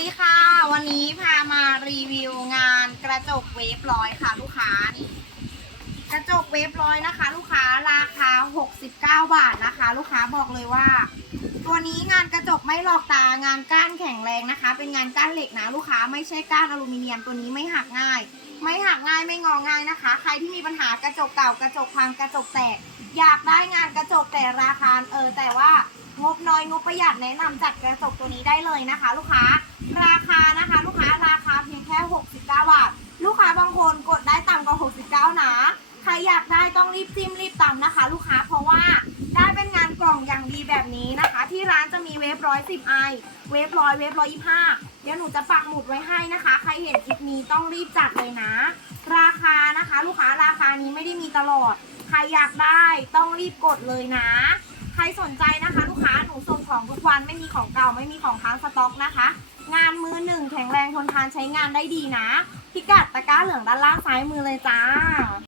ดีค่ะ วันนี้พามารีวิวงานกระจกเวฟร้อยค่ะ ลูกค้านี่กระจกเวฟร้อยนะคะ ลูกค้าราคา 69 บาทนะคะ ลูกค้าบอกเลยว่า ตัวนี้งานกระจกไม่หลอกตางานก้านแข็งแรงนะคะ เป็นงานก้านเหล็กนะ ลูกค้าไม่ใช่ก้านอลูมิเนียมตัวนี้ไม่หักง่าย ไม่หักง่ายไม่งอง่ายนะคะ ใครที่มีปัญหากระจกเก่ากระจกพังกระจกแตก อยากได้งานกระจกแต่ราคาเออแต่ว่างบน้อยงบประหยัดแนะนำจัดกระจกตัวนี้ได้เลยนะคะ ลูกค้า ราคานะคะ ลูกค้าราคาเพียงแค่ 69 บาท ลูกค้าบางคนกดได้ต่ำกว่า 69 นะ ใครอยากได้ต้องรีบจิ้มรีบตำนะคะ ลูกค้าเพราะว่า นะคะ ที่ร้านจะมีเวฟร้อยสิบไอเวฟร้อยเวฟร้อยยี่ห้าเดี๋ยวหนูจะปักหมุดไว้ให้นะคะ ใครเห็นคลิปนี้ต้องรีบจัดเลยนะ ราคานะคะ ลูกค้าราคานี้ไม่ได้มีตลอด ใครอยากได้ต้องรีบกดเลยนะ ใครสนใจนะคะ ลูกค้าหนูส่งของทุกวันไม่มีของเก่าไม่มีของค้างสต็อกนะคะ งานมือหนึ่งแข็งแรงทนทานใช้งานได้ดีนะ พิกัดตะกร้าเหลืองด้านล่างซ้ายมือเลยจ้า